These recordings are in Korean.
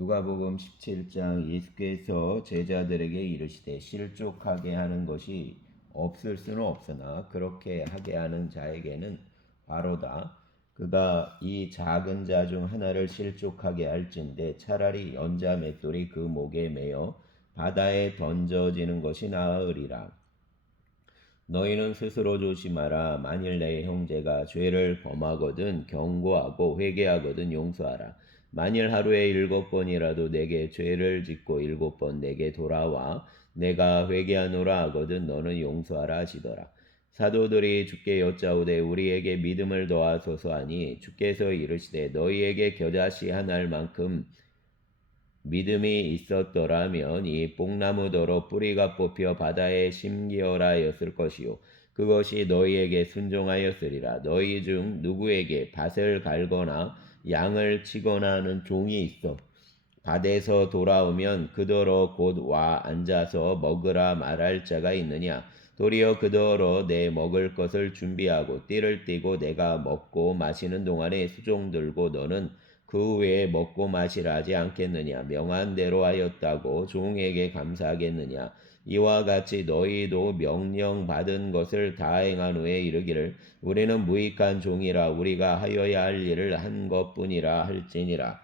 누가복음 17장 예수께서 제자들에게 이르시되 실족하게 하는 것이 없을 수는 없으나 그렇게 하게 하는 자에게는 바로다. 그가 이 작은 자 중 하나를 실족하게 할진대 차라리 연자 맷돌이 그 목에 매어 바다에 던져지는 것이 나으리라. 너희는 스스로 조심하라. 만일 내 형제가 죄를 범하거든 경고하고 회개하거든 용서하라. 만일 하루에 7번이라도 내게 죄를 짓고 7번 내게 돌아와 내가 회개하노라 하거든 너는 용서하라 하시더라. 사도들이 주께 여짜오되 우리에게 믿음을 더하소서 하니 주께서 이르시되 너희에게 겨자씨 한 알만큼 믿음이 있었더라면 이 뽕나무더러 뿌리가 뽑혀 바다에 심기어라였을 것이요 그것이 너희에게 순종하였으리라. 너희 중 누구에게 밭을 갈거나 양을 치거나 하는 종이 있어 밭에서 돌아오면 그더러 곧 와 앉아서 먹으라 말할 자가 있느냐. 도리어 그더러 내 먹을 것을 준비하고 띠를 띠고 내가 먹고 마시는 동안에 수종 들고 너는 그 후에 먹고 마시라 하지 않겠느냐. 명한 대로 하였다고 종에게 감사하겠느냐. 이와 같이 너희도 명령 받은 것을 다 행한 후에 이르기를 우리는 무익한 종이라 우리가 하여야 할 일을 한 것뿐이라 할지니라.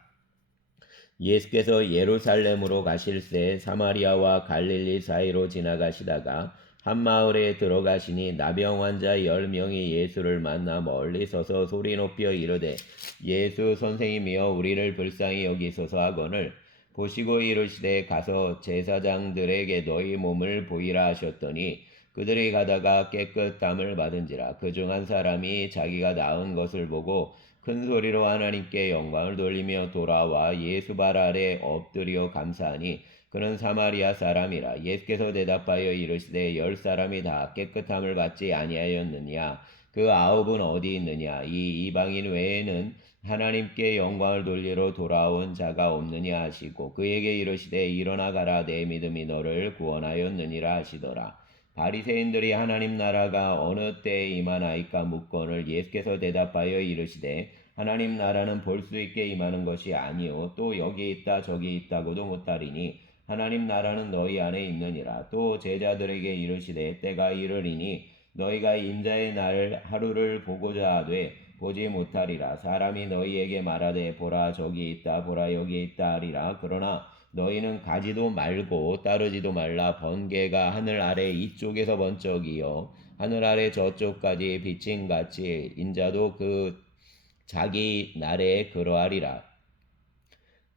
예수께서 예루살렘으로 가실새 사마리아와 갈릴리 사이로 지나가시다가 한 마을에 들어가시니 나병 환자 10명이 예수를 만나 멀리 서서 소리 높여 이르되 예수 선생님이여 우리를 불쌍히 여기소서 하거늘 보시고 이르시되 가서 제사장들에게 너희 몸을 보이라 하셨더니 그들이 가다가 깨끗함을 받은지라. 그중 한 사람이 자기가 나은 것을 보고 큰 소리로 하나님께 영광을 돌리며 돌아와 예수 발 아래 엎드려 감사하니 그는 사마리아 사람이라. 예수께서 대답하여 이르시되 10사람이 다 깨끗함을 받지 아니하였느냐. 그 9은 어디 있느냐. 이 이방인 외에는 하나님께 영광을 돌리러 돌아온 자가 없느냐 하시고 그에게 이르시되 일어나 가라 내 믿음이 너를 구원하였느니라 하시더라. 바리새인들이 하나님 나라가 어느 때에 임하나이까 묻거늘 예수께서 대답하여 이르시되 하나님 나라는 볼 수 있게 임하는 것이 아니요 또 여기 있다 저기 있다고도 못하리니 하나님 나라는 너희 안에 있느니라. 또 제자들에게 이르시되 때가 이르리니 너희가 인자의 날 하루를 보고자 하되 보지 못하리라. 사람이 너희에게 말하되 보라 저기 있다 보라 여기 있다 하리라. 그러나 너희는 가지도 말고 따르지도 말라. 번개가 하늘 아래 이쪽에서 번쩍이요 하늘 아래 저쪽까지 비침같이 인자도 그 자기 날에 그러하리라.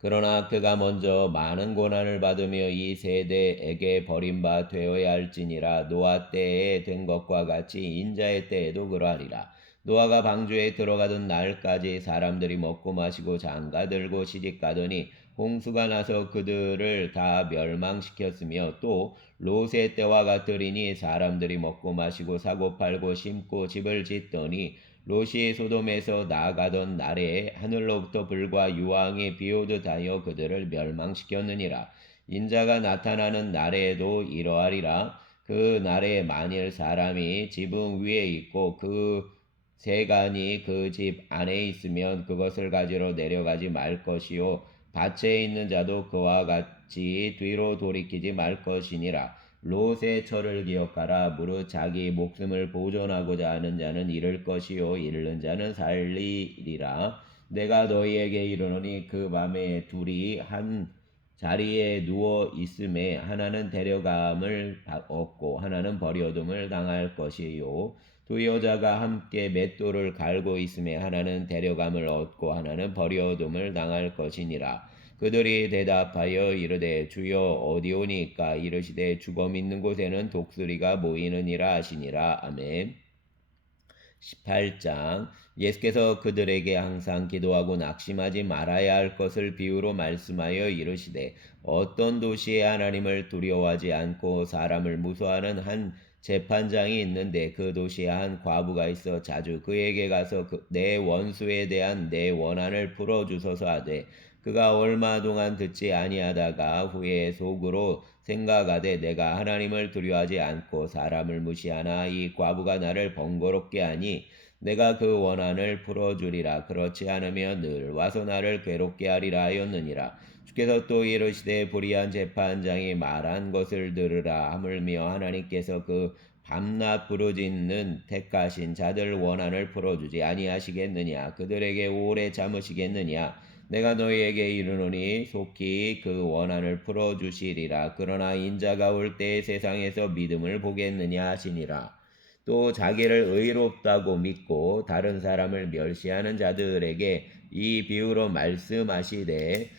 그러나 그가 먼저 많은 고난을 받으며 이 세대에게 버림바 되어야 할지니라. 노아 때에 된 것과 같이 인자의 때에도 그러하리라. 노아가 방주에 들어가던 날까지 사람들이 먹고 마시고 장가들고 시집가더니 홍수가 나서 그들을 다 멸망시켰으며 또 롯의 때와 같으리니 사람들이 먹고 마시고 사고 팔고 심고 집을 짓더니 롯이 소돔에서 나아가던 날에 하늘로부터 불과 유황이 비오듯 하여 그들을 멸망시켰느니라. 인자가 나타나는 날에도 이러하리라. 그 날에 만일 사람이 지붕 위에 있고 그 세간이 그 집 안에 있으면 그것을 가지러 내려가지 말 것이요 밭에 있는 자도 그와 같이 뒤로 돌이키지 말 것이니라. 롯의 철을 기억하라. 무릇 자기 목숨을 보존하고자 하는 자는 잃을 것이요 잃는 자는 살리리라. 내가 너희에게 이르노니 그 밤에 둘이 한 자리에 누워 있음에 하나는 데려감을 얻고 하나는 버려둠을 당할 것이요 두 여자가 함께 맷돌을 갈고 있음에 하나는 데려감을 얻고 하나는 버려둠을 당할 것이니라. 그들이 대답하여 이르되 주여 어디오니까. 이르시되 주검 있는 곳에는 독수리가 모이느니라 하시니라. 아멘. 18장 예수께서 그들에게 항상 기도하고 낙심하지 말아야 할 것을 비유로 말씀하여 이르시되 어떤 도시에 하나님을 두려워하지 않고 사람을 무서워하는 한 재판장이 있는데 그 도시에 한 과부가 있어 자주 그에게 가서 내 원수에 대한 내 원한을 풀어주소서 하되 그가 얼마 동안 듣지 아니하다가 후에 속으로 생각하되 내가 하나님을 두려워하지 않고 사람을 무시하나 이 과부가 나를 번거롭게 하니 내가 그 원한을 풀어주리라. 그렇지 않으면 늘 와서 나를 괴롭게 하리라 하였느니라. 주께서 또 이르시되 불의한 재판장이 말한 것을 들으라. 하물며 하나님께서 그 밤낮 부르짖는 택하신 자들 원한을 풀어주지 아니하시겠느냐. 그들에게 오래 참으시겠느냐. 내가 너희에게 이르노니 속히 그 원한을 풀어주시리라. 그러나 인자가 올 때에 세상에서 믿음을 보겠느냐 하시니라. 또 자기를 의롭다고 믿고 다른 사람을 멸시하는 자들에게 이 비유로 말씀하시되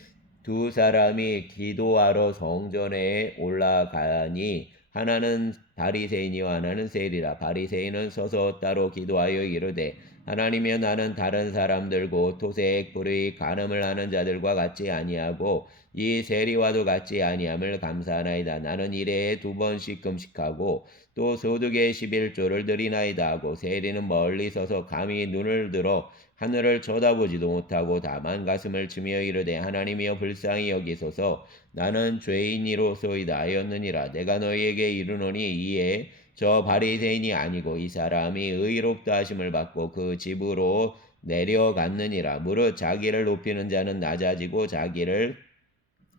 두 사람이 기도하러 성전에 올라가니 하나는 바리새인이요 하나는 세리라. 바리새인은 서서 따로 기도하여 이르되 하나님이여 나는 다른 사람들 곧 토색 불의 간음을 하는 자들과 같지 아니하고 이 세리와도 같지 아니함을 감사하나이다. 나는 일해에 2번씩 금식하고 또 소득의 11조를 드리나이다 하고 세리는 멀리 서서 감히 눈을 들어 하늘을 쳐다보지도 못하고 다만 가슴을 치며 이르되 하나님이여 불쌍히 여기소서 나는 죄인이로소이다 하였느니라. 내가 너희에게 이르노니 이에 저 바리새인이 아니고 이 사람이 의롭다 하심을 받고 그 집으로 내려갔느니라. 무릇 자기를 높이는 자는 낮아지고 자기를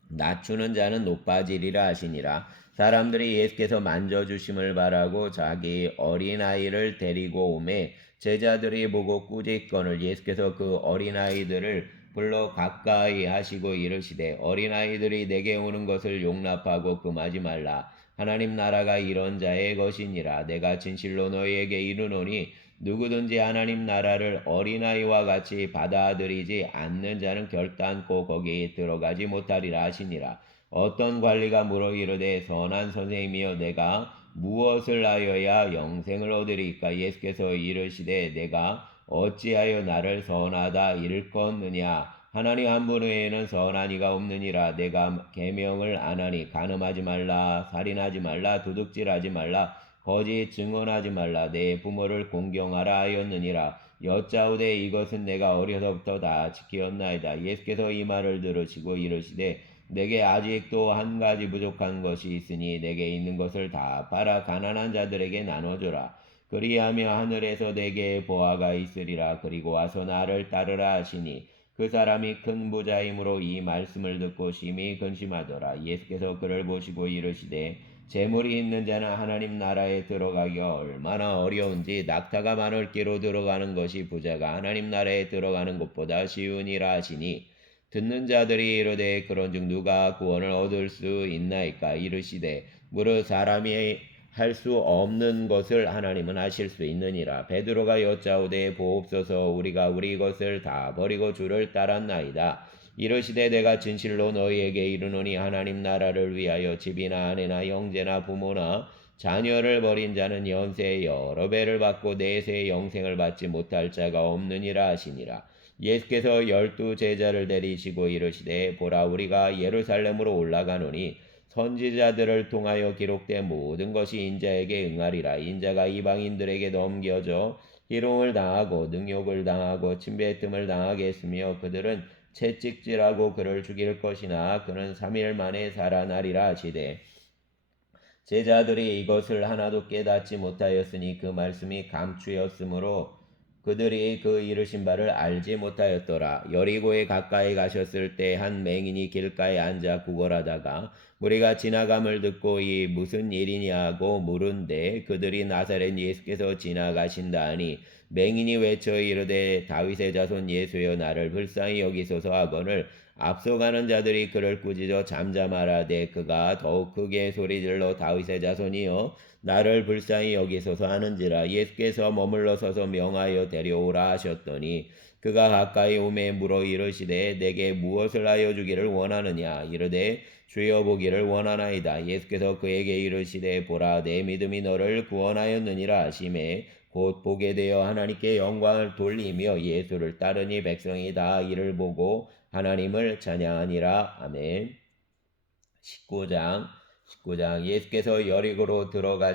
낮추는 자는 높아지리라 하시니라. 사람들이 예수께서 만져주심을 바라고 자기 어린아이를 데리고 오매 제자들이 보고 꾸짖거늘 예수께서 그 어린아이들을 불러 가까이 하시고 이르시되 어린아이들이 내게 오는 것을 용납하고 금하지 말라. 하나님 나라가 이런 자의 것이니라. 내가 진실로 너희에게 이르노니 누구든지 하나님 나라를 어린아이와 같이 받아들이지 않는 자는 결단코 거기에 들어가지 못하리라 하시니라. 어떤 관리가 물어 이르되 선한 선생님이여 내가 무엇을 하여야 영생을 얻으리까? 예수께서 이르시되 내가 어찌하여 나를 선하다 일컫느냐? 하나님 한 분 외에는 선한 이가 없느니라. 내가 계명을 안 하니 간음하지 말라, 살인하지 말라, 도둑질하지 말라, 거짓 증언하지 말라, 내 부모를 공경하라 하였느니라. 여짜오되 이것은 내가 어려서부터 다 지키었나이다. 예수께서 이 말을 들으시고 이르시되 내게 아직도 한 가지 부족한 것이 있으니 내게 있는 것을 다 팔아 가난한 자들에게 나눠주라. 그리하며 하늘에서 내게 보화가 있으리라. 그리고 와서 나를 따르라 하시니 그 사람이 큰 부자이므로 이 말씀을 듣고 심히 근심하더라. 예수께서 그를 보시고 이르시되 재물이 있는 자는 하나님 나라에 들어가기가 얼마나 어려운지 낙타가 마늘기로 들어가는 것이 부자가 하나님 나라에 들어가는 것보다 쉬우니라 하시니 듣는 자들이 이르되 그런즉 누가 구원을 얻을 수 있나이까? 이르시되 무릇 사람이 할 수 없는 것을 하나님은 하실 수 있느니라. 베드로가 여짜오되 보옵소서 우리가 우리 것을 다 버리고 주를 따랐나이다. 이르시되 내가 진실로 너희에게 이르노니 하나님 나라를 위하여 집이나 아내나 형제나 부모나 자녀를 버린 자는 연세 여러 배를 받고 내세 영생을 받지 못할 자가 없느니라 하시니라. 예수께서 12 제자를 데리시고 이르시되 보라 우리가 예루살렘으로 올라가노니 선지자들을 통하여 기록된 모든 것이 인자에게 응하리라. 인자가 이방인들에게 넘겨져 희롱을 당하고 능욕을 당하고 침뱉음을 당하게 했으며 그들은 채찍질하고 그를 죽일 것이나 그는 3일 만에 살아나리라 하시되 제자들이 이것을 하나도 깨닫지 못하였으니 그 말씀이 감추였으므로 그들이 그 이르신 바를 알지 못하였더라. 여리고에 가까이 가셨을 때 한 맹인이 길가에 앉아 구걸하다가 무리가 지나감을 듣고 이 무슨 일이냐 하고 물은데 그들이 나사렛 예수께서 지나가신다 하니 맹인이 외쳐 이르되 다윗의 자손 예수여 나를 불쌍히 여기소서 하거늘 앞서가는 자들이 그를 꾸짖어 잠잠하라되 그가 더욱 크게 소리질러 다윗의 자손이여 나를 불쌍히 여기소서 하는지라. 예수께서 머물러 서서 명하여 데려오라 하셨더니 그가 가까이 오매 물어 이르시되 내게 무엇을 하여 주기를 원하느냐? 이르되 주여 보기를 원하나이다. 예수께서 그에게 이르시되 보라 내 믿음이 너를 구원하였느니라 하시매 곧 보게 되어 하나님께 영광을 돌리며 예수를 따르니 백성이 다 이를 보고 하나님을 찬양하니라. 아멘. 19장 예수께서 여리고로 들어가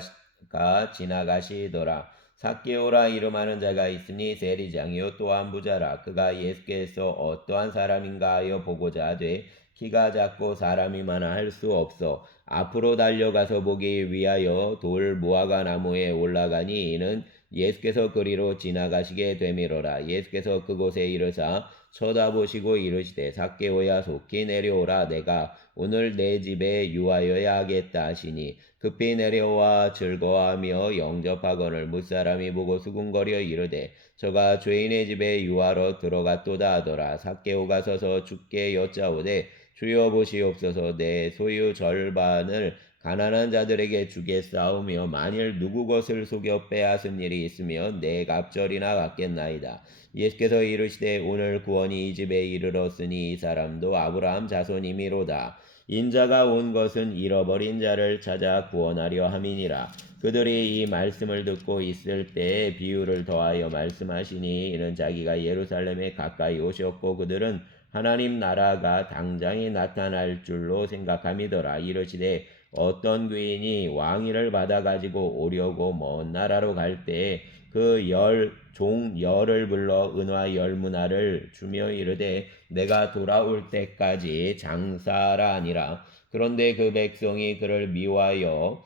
지나가시더라. 삭개오라 이름하는 자가 있으니 세리장이요 또한 부자라. 그가 예수께서 어떠한 사람인가 하여 보고자 하되 키가 작고 사람이 많아 할 수 없어 앞으로 달려가서 보기 위하여 돌 무화과 나무에 올라가니 이는 예수께서 그리로 지나가시게 되미로라. 예수께서 그곳에 이르사 쳐다보시고 이르시되 삭개오야 속히 내려오라. 내가 오늘 내 집에 유하여야 하겠다 하시니 급히 내려와 즐거워하며 영접하거늘 무사람이 보고 수군거려 이르되 저가 죄인의 집에 유하러 들어갔도다 하더라. 삭개오가 서서 주께 여짜오되 주여 보시옵소서. 내 소유 절반을 가난한 자들에게 주겠사오며 만일 누구 것을 속여 빼앗은 일이 있으면 내 갑절이나 받겠나이다. 예수께서 이르시되 오늘 구원이 이 집에 이르렀으니 이 사람도 아브라함 자손이미로다. 인자가 온 것은 잃어버린 자를 찾아 구원하려 함이니라. 그들이 이 말씀을 듣고 있을 때에 비유를 더하여 말씀하시니 이는 자기가 예루살렘에 가까이 오셨고 그들은 하나님 나라가 당장에 나타날 줄로 생각함이더라. 이르시되 어떤 귀인이 왕위를 받아 가지고 오려고 먼 나라로 갈 때에 그 종 열을 불러 은화 10문화를 주며 이르되 내가 돌아올 때까지 장사하라 하니라. 그런데 그 백성이 그를 미워하여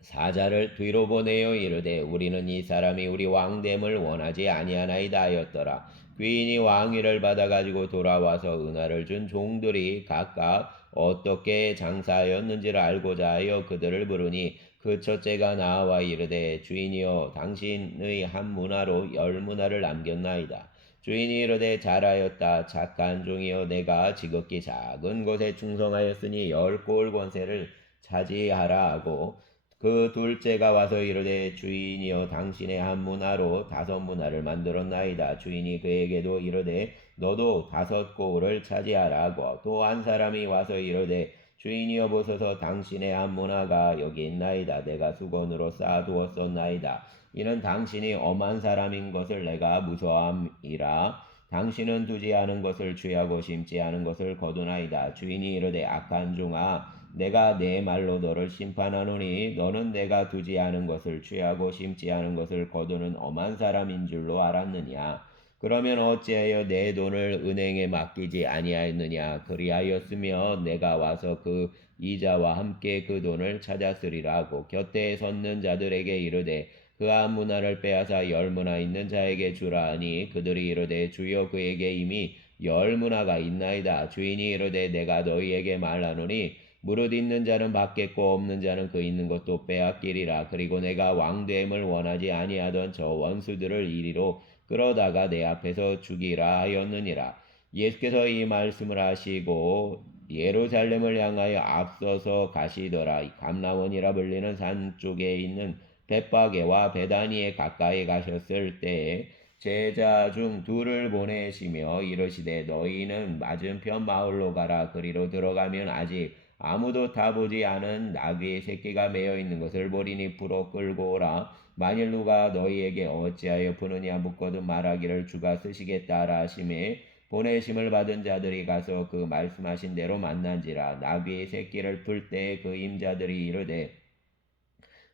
사자를 뒤로 보내어 이르되 우리는 이 사람이 우리 왕됨을 원하지 아니하나이다 하였더라. 귀인이 왕위를 받아가지고 돌아와서 은화를 준 종들이 각각 어떻게 장사하였는지를 알고자 하여 그들을 부르니 그 첫째가 나와 이르되 주인이여 당신의 한 문화로 10문화를 남겼나이다. 주인이 이르되 잘하였다. 착한 종이여 내가 지극히 작은 곳에 충성하였으니 10골 권세를 차지하라 하고 그 둘째가 와서 이르되 주인이여 당신의 한 문화로 5문화를 만들었나이다. 주인이 그에게도 이르되 너도 5골을 차지하라 하고 또 한 사람이 와서 이르되 주인이여 보소서 당신의 한 문화가 여기 있나이다. 내가 수건으로 쌓아두었었나이다. 이는 당신이 엄한 사람인 것을 내가 무서함이라. 당신은 두지 않은 것을 취하고 심지 않은 것을 거두나이다. 주인이 이르되 악한 종아 내가 내 말로 너를 심판하노니 너는 내가 두지 않은 것을 취하고 심지 않은 것을 거두는 엄한 사람인 줄로 알았느냐. 그러면 어찌하여 내 돈을 은행에 맡기지 아니하였느냐. 그리하였으며 내가 와서 그 이자와 함께 그 돈을 찾았으리라 하고 곁에 섰는 자들에게 이르되 그 한 문화를 빼앗아 10문화 있는 자에게 주라 하니 그들이 이르되 주여 그에게 이미 10문화가 있나이다. 주인이 이르되 내가 너희에게 말하노니 무릇 있는 자는 받겠고 없는 자는 그 있는 것도 빼앗기리라. 그리고 내가 왕됨을 원하지 아니하던 저 원수들을 이리로 끌어다가 내 앞에서 죽이라 하였느니라. 예수께서 이 말씀을 하시고 예루살렘을 향하여 앞서서 가시더라. 감람원이라 불리는 산 쪽에 있는 벳바게와 베다니에 가까이 가셨을 때에 제자 중 둘을 보내시며 이르시되 너희는 맞은편 마을로 가라. 그리로 들어가면 아직 아무도 타보지 않은 나귀의 새끼가 매여 있는 것을 보리니 풀어 끌고 오라. 만일 누가 너희에게 어찌하여 푸느냐 묻거든 말하기를 주가 쓰시겠다 하라 하심에 보내심을 받은 자들이 가서 그 말씀하신 대로 만난지라. 나귀의 새끼를 풀 때 그 임자들이 이르되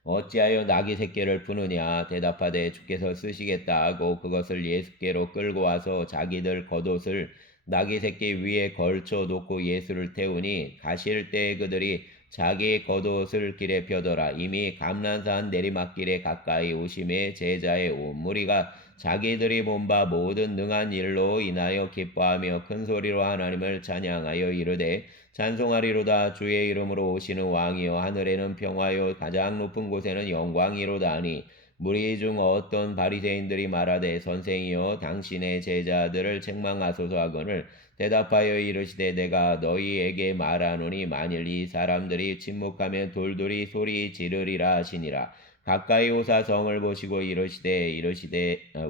어찌하여 나귀 새끼를 푸느냐 대답하되 주께서 쓰시겠다 하고 그것을 예수께로 끌고 와서 자기들 겉옷을 나귀 새끼 위에 걸쳐 놓고 예수를 태우니 가실 때 그들이 자기 겉옷을 길에 펴더라. 이미 감난산 내리막길에 가까이 오심에 제자의 온 무리가 자기들이 본 바 모든 능한 일로 인하여 기뻐하며 큰 소리로 하나님을 찬양하여 이르되 찬송하리로다. 주의 이름으로 오시는 왕이여 하늘에는 평화요 가장 높은 곳에는 영광이로다 하니 무리 중 어떤 바리새인들이 말하되 선생이여 당신의 제자들을 책망하소서 하거늘 대답하여 이르시되 내가 너희에게 말하노니 만일 이 사람들이 침묵하면 돌들이 소리 지르리라 하시니라. 가까이 오사 성을 보시고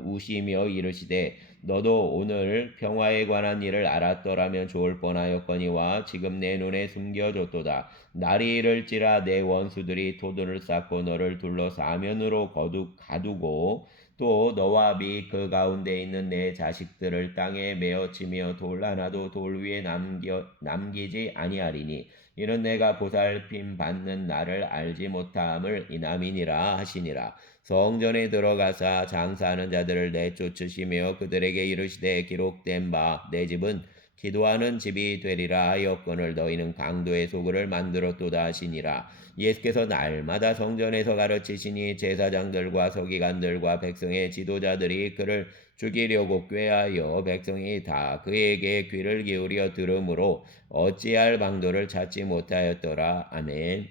우시며 이르시되 너도 오늘 평화에 관한 일을 알았더라면 좋을 뻔하였거니와 지금 내 눈에 숨겨졌도다. 날이 이를지라 내 원수들이 토들을 쌓고 너를 둘러 사면으로 가두고 또 너와 및 그 가운데 있는 내 자식들을 땅에 메어치며 돌 하나도 돌 위에 남기지 아니하리니 이는 내가 보살핌 받는 나를 알지 못함을 인함이니라 하시니라. 성전에 들어가사 장사하는 자들을 내쫓으시며 그들에게 이르시되 기록된 바 내 집은 기도하는 집이 되리라 하였거늘 너희는 강도의 소굴을 만들었도다 하시니라. 예수께서 날마다 성전에서 가르치시니 제사장들과 서기관들과 백성의 지도자들이 그를 죽이려고 꾀하여 백성이 다 그에게 귀를 기울여 들으므로 어찌할 방도를 찾지 못하였더라. 아멘.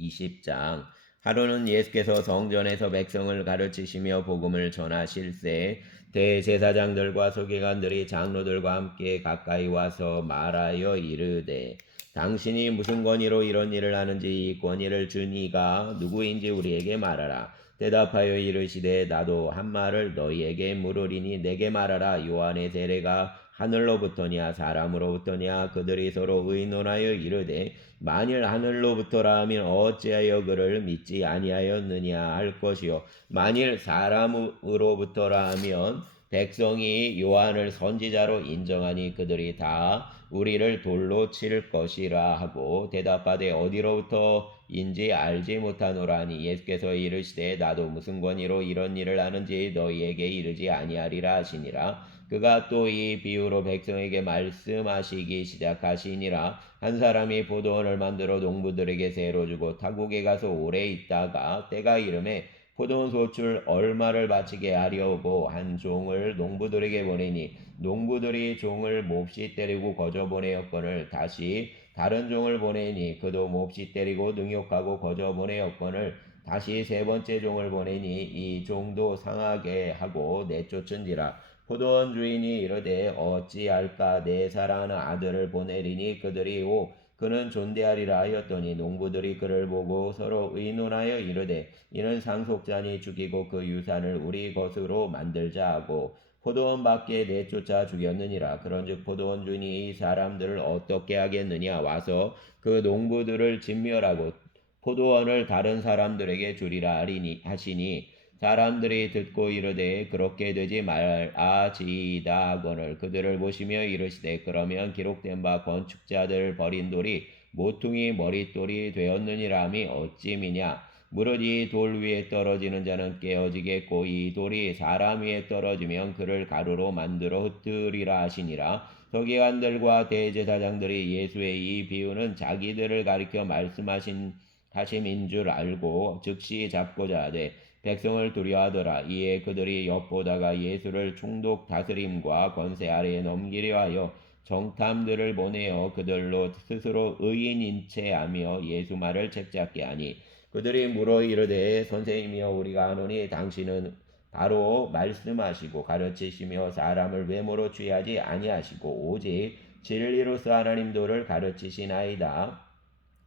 20장. 하루는 예수께서 성전에서 백성을 가르치시며 복음을 전하실세 대제사장들과 서기관들이 장로들과 함께 가까이 와서 말하여 이르되 당신이 무슨 권위로 이런 일을 하는지 이 권위를 준 이가 누구인지 우리에게 말하라. 대답하여 이르시되 나도 한 말을 너희에게 물으리니 내게 말하라. 요한의 세례가 하늘로부터냐 사람으로부터냐. 그들이 서로 의논하여 이르되 만일 하늘로부터라 하면 어찌하여 그를 믿지 아니하였느냐 할 것이요 만일 사람으로부터라 하면 백성이 요한을 선지자로 인정하니 그들이 다 우리를 돌로 칠 것이라 하고 대답하되 어디로부터인지 알지 못하노라 하니 예수께서 이르시되 나도 무슨 권위로 이런 일을 하는지 너희에게 이르지 아니하리라 하시니라. 그가 또 이 비유로 백성에게 말씀하시기 시작하시니라. 한 사람이 포도원을 만들어 농부들에게 세로 주고 타국에 가서 오래 있다가 때가 이름에 포도원 소출 얼마를 바치게 하려고 한 종을 농부들에게 보내니 농부들이 종을 몹시 때리고 거저 보내었거늘 다시 다른 종을 보내니 그도 몹시 때리고 능욕하고 거저 보내었거늘 다시 세 번째 종을 보내니 이 종도 상하게 하고 내쫓은지라. 포도원 주인이 이르되 어찌할까 내 사랑하는 아들을 보내리니 그들이 오 그는 존대하리라 하였더니 농부들이 그를 보고 서로 의논하여 이르되 이는 상속자니 죽이고 그 유산을 우리 것으로 만들자 하고 포도원 밖에 내쫓아 죽였느니라. 그런즉 포도원 주인이 이 사람들을 어떻게 하겠느냐 와서 그 농부들을 진멸하고 포도원을 다른 사람들에게 주리라 하시니 사람들이 듣고 이르되 그렇게 되지 말아지이다 하거늘 그들을 보시며 이르시되 그러면 기록된 바 건축자들 버린 돌이 모퉁이 머릿돌이 되었느니라 함이 어찌미냐. 무릇 이 돌 위에 떨어지는 자는 깨어지겠고 이 돌이 사람 위에 떨어지면 그를 가루로 만들어 흩으리라 하시니라. 서기관들과 대제사장들이 예수의 이 비유는 자기들을 가리켜 하심인 줄 알고 즉시 잡고자 하되 백성을 두려워하더라. 이에 그들이 엿보다가 예수를 총독 다스림과 권세 아래에 넘기려 하여 정탐들을 보내어 그들로 스스로 의인인 채 하며 예수 말을 책잡게 하니 그들이 물어 이르되 선생님이여 우리가 아노니 당신은 바로 말씀하시고 가르치시며 사람을 외모로 취하지 아니하시고 오직 진리로서 하나님 도를 가르치시나이다.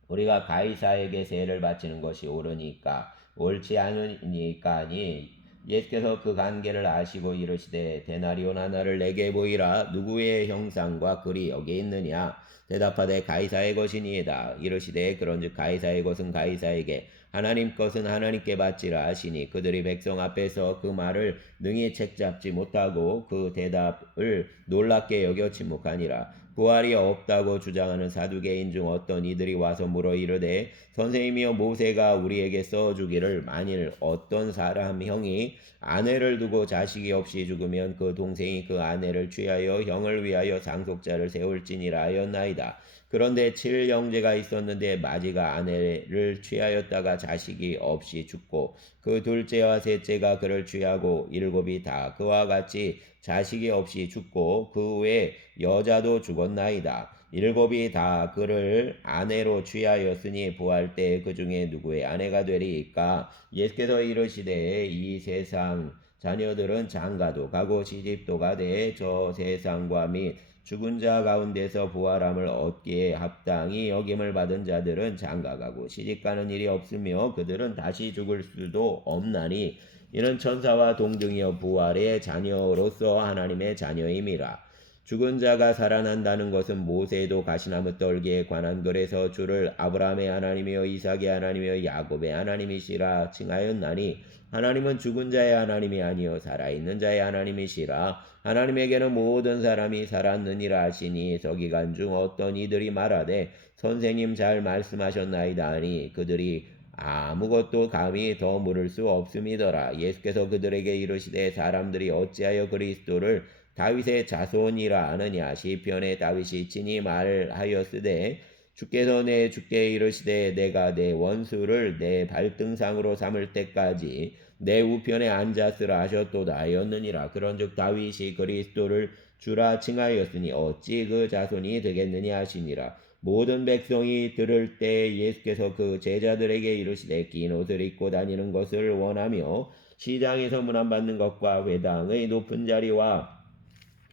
우리가 가이사에게 세를 바치는 것이 옳으니까 옳지 않으니까 하니 예수께서 그 관계를 아시고 이르시되 데나리온 하나를 내게 보이라. 누구의 형상과 글이 여기 있느냐. 대답하되 가이사의 것이니이다. 이르시되 그런즉 가이사의 것은 가이사에게 하나님 것은 하나님께 바치라 하시니 그들이 백성 앞에서 그 말을 능히 책잡지 못하고 그 대답을 놀랍게 여겨 침묵하니라. 부활이 없다고 주장하는 사두개인 중 어떤 이들이 와서 물어 이르되 선생님이여 모세가 우리에게 써주기를 만일 어떤 사람 형이 아내를 두고 자식이 없이 죽으면 그 동생이 그 아내를 취하여 형을 위하여 상속자를 세울지니라 하였나이다. 그런데 7형제가 있었는데 마지가 아내를 취하였다가 자식이 없이 죽고 그 둘째와 셋째가 그를 취하고 7이 다 그와 같이 자식이 없이 죽고 그 후에 여자도 죽었나이다. 7이 다 그를 아내로 취하였으니 부활 때 그 중에 누구의 아내가 되리이까. 예수께서 이르시되 이 세상 자녀들은 장가도 가고 시집도 가되 저 세상과 및 죽은 자 가운데서 부활함을 얻기에 합당히 여김을 받은 자들은 장가가고 시집가는 일이 없으며 그들은 다시 죽을 수도 없나니 이는 천사와 동등이여 부활의 자녀로서 하나님의 자녀임이라. 죽은 자가 살아난다는 것은 모세도 가시나무 떨기에 관한 글에서 주를 아브라함의 하나님이여 이삭의 하나님이여 야곱의 하나님이시라 칭하였나니 하나님은 죽은 자의 하나님이 아니요 살아있는 자의 하나님이시라. 하나님에게는 모든 사람이 살았느니라 하시니 서기관 중 어떤 이들이 말하되 선생님 잘 말씀하셨나이다 하니 그들이 아무것도 감히 더 물을 수 없음이더라. 예수께서 그들에게 이르시되 사람들이 어찌하여 그리스도를 다윗의 자손이라 하느냐. 시편에 다윗이 친히 말하였으되 주께서 내 주께 이르시되 내가 내 원수를 내 발등상으로 삼을 때까지 내 우편에 앉았으라 하셨도다 하였느니라. 그런즉 다윗이 그리스도를 주라 칭하였으니 어찌 그 자손이 되겠느냐 하시니라. 모든 백성이 들을 때 예수께서 그 제자들에게 이르시되 긴 옷을 입고 다니는 것을 원하며 시장에서 문안받는 것과 회당의 높은 자리와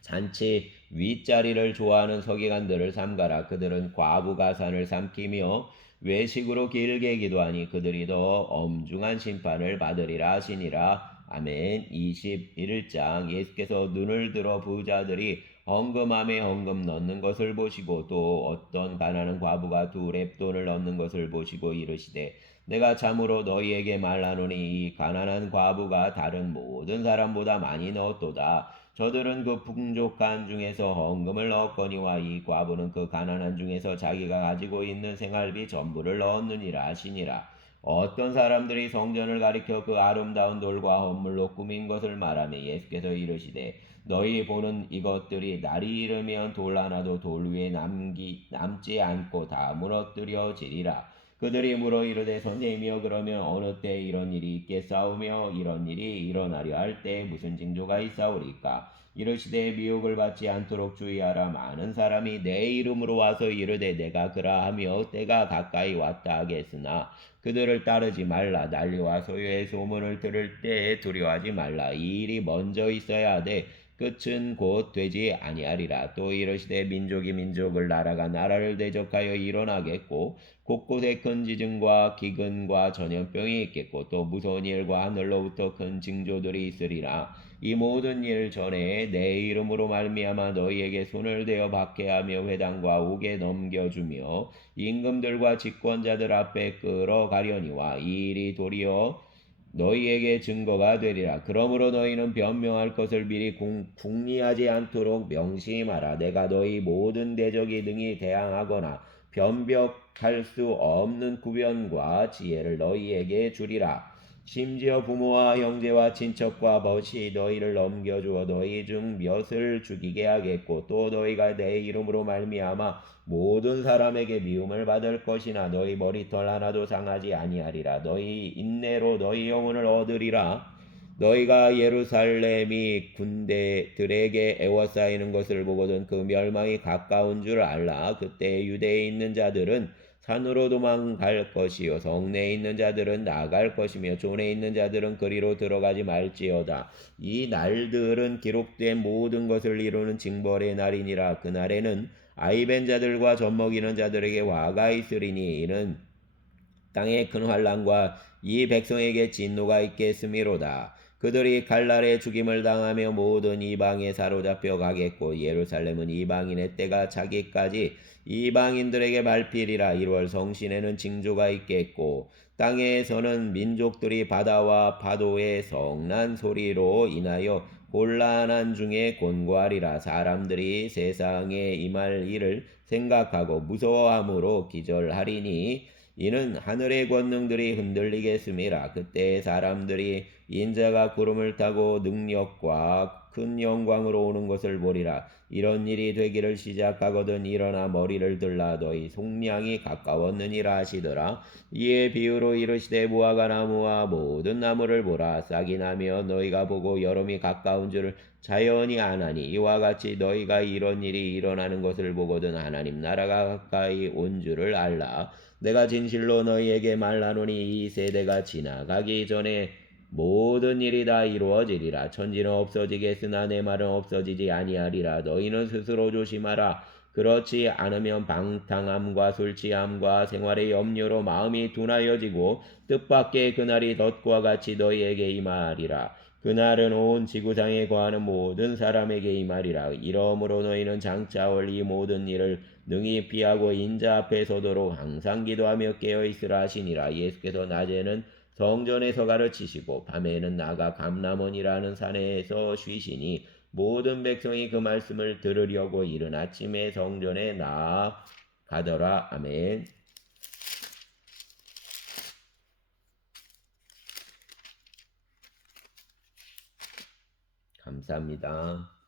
잔치 윗자리를 좋아하는 서기관들을 삼가라. 그들은 과부가 산을 삼키며 외식으로 길게 기도하니 그들이 더 엄중한 심판을 받으리라 하시니라. 아멘. 21장. 예수께서 눈을 들어 부자들이 헌금함에 헌금 넣는 것을 보시고 또 어떤 가난한 과부가 2렙돈을 넣는 것을 보시고 이르시되 내가 참으로 너희에게 말하노니 이 가난한 과부가 다른 모든 사람보다 많이 넣었도다. 저들은 그 풍족한 중에서 헌금을 넣었거니와 이 과부는 그 가난한 중에서 자기가 가지고 있는 생활비 전부를 넣었느니라 하시니라. 어떤 사람들이 성전을 가리켜 그 아름다운 돌과 헌물로 꾸민 것을 말하며 예수께서 이르시되 너희 보는 이것들이 날이 이르면 돌 하나도 돌 위에 남지 않고 다 무너뜨려지리라. 그들이 물어 이르되 선생님이여 그러면 어느 때 이런 일이 있겠사오며 이런 일이 일어나려 할 때 무슨 징조가 있사오리까. 이르시되 미혹을 받지 않도록 주의하라. 많은 사람이 내 이름으로 와서 이르되 내가 그라하며 때가 가까이 왔다 하겠으나 그들을 따르지 말라. 난리와 소요의 소문을 들을 때에 두려워하지 말라. 이 일이 먼저 있어야 하되 끝은 곧 되지 아니하리라. 또 이르시되 민족이 민족을 나라가 나라를 대적하여 일어나겠고 곳곳에 큰 지진과 기근과 전염병이 있겠고 또 무서운 일과 하늘로부터 큰 징조들이 있으리라. 이 모든 일 전에 내 이름으로 말미암아 너희에게 손을 대어 박해하며 회당과 옥에 넘겨주며 임금들과 집권자들 앞에 끌어가려니와 이 일이 도리어 너희에게 증거가 되리라. 그러므로 너희는 변명할 것을 미리 궁리하지 않도록 명심하라. 내가 너희 모든 대적이 능히 대항하거나 변벽할 수 없는 구변과 지혜를 너희에게 주리라. 심지어 부모와 형제와 친척과 벗이 너희를 넘겨주어 너희 중 몇을 죽이게 하겠고 또 너희가 내 이름으로 말미암아 모든 사람에게 미움을 받을 것이나 너희 머리털 하나도 상하지 아니하리라. 너희 인내로 너희 영혼을 얻으리라. 너희가 예루살렘이 군대들에게 애워싸이는 것을 보거든 그 멸망이 가까운 줄 알라. 그때 유대에 있는 자들은 산으로 도망갈 것이요 성내에 있는 자들은 나갈 것이며 존에 있는 자들은 그리로 들어가지 말지어다. 이 날들은 기록된 모든 것을 이루는 징벌의 날이니라. 그날에는 아이벤 자들과 젖먹이는 자들에게 화가 있으리니 이는 땅의 큰 환난과 이 백성에게 진노가 있겠음이로다. 그들이 갈날에 죽임을 당하며 모든 이방에 사로잡혀 가겠고 예루살렘은 이방인의 때가 차기까지 이방인들에게 밟히리라. 1월 성신에는 징조가 있겠고 땅에서는 민족들이 바다와 파도의 성난 소리로 인하여 곤란한 중에 곤고하리라. 사람들이 세상에 임할 일을 생각하고 무서워함으로 기절하리니 이는 하늘의 권능들이 흔들리겠음이라. 그때 사람들이 인자가 구름을 타고 능력과 큰 영광으로 오는 것을 보리라. 이런 일이 되기를 시작하거든 일어나 머리를 들라 너희 속량이 가까웠느니라 하시더라. 이에 비유로 이르시되 무화과 나무와 모든 나무를 보라. 싹이 나며 너희가 보고 여름이 가까운 줄을 자연히 아나니 이와 같이 너희가 이런 일이 일어나는 것을 보거든 하나님 나라가 가까이 온 줄을 알라. 내가 진실로 너희에게 말하노니 이 세대가 지나가기 전에 모든 일이 다 이루어지리라. 천지는 없어지겠으나 내 말은 없어지지 아니하리라. 너희는 스스로 조심하라. 그렇지 않으면 방탕함과 술 취함과 생활의 염려로 마음이 둔하여지고 뜻밖의 그날이 덫과 같이 너희에게 임하리라. 그날은 온 지구상에 거하는 모든 사람에게 임하리라. 이러므로 너희는 장차 올 이 모든 일을 능히 피하고 인자 앞에 서도록 항상 기도하며 깨어있으라 하시니라. 예수께서 낮에는 성전에서 가르치시고 밤에는 나가 감람원이라는 산에서 쉬시니 모든 백성이 그 말씀을 들으려고 이른 아침에 성전에 나아가더라. 아멘. 감사합니다.